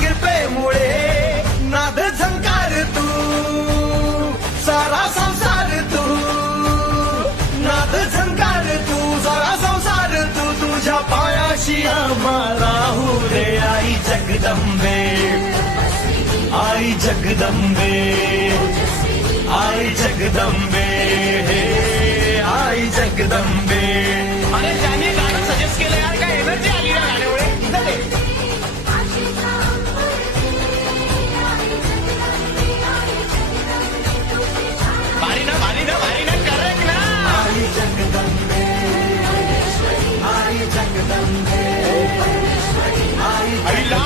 कृपेमुळे नाद झंकार तू सारा संसार तू नाद झंकार तू सारा संसार तू तुझ्या पायाशी आम्हाला राहू दे आई जगदंबे आई जगदंबे आई जगदंबे आई जगदंबे. अरे ज्यांनी गाणं सजेस्ट केलं यार काय एनर्जी आली ना गाण्यामुळे इथं ते. भारी ना करेक्ट ना. आई जगदंबे आई जगदंबे आई अरे ला